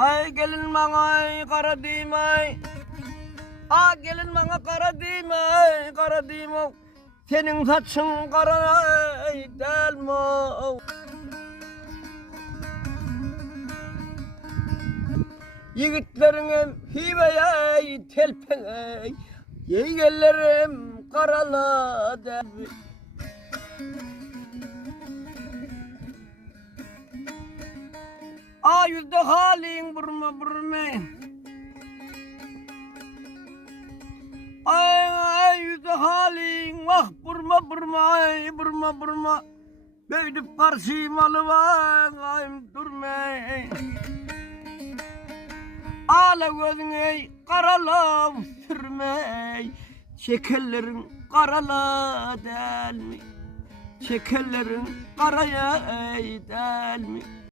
Ay gelin bana kara dimay. Ah gelin bana kara dimay, kara dimay. Senin saçın kara değil mi? Yigitlerim hibeye telpene, yeğenlerim karaladı. A yüzde halin burma burma. Ay yüzde halin vah burma burma ay burma burma. Büyüdüp karşımalı var ayım durma. Ala gözüne karalam sürme. Şekerlerin karala değil mi? Şekerlerin karaya değil mi?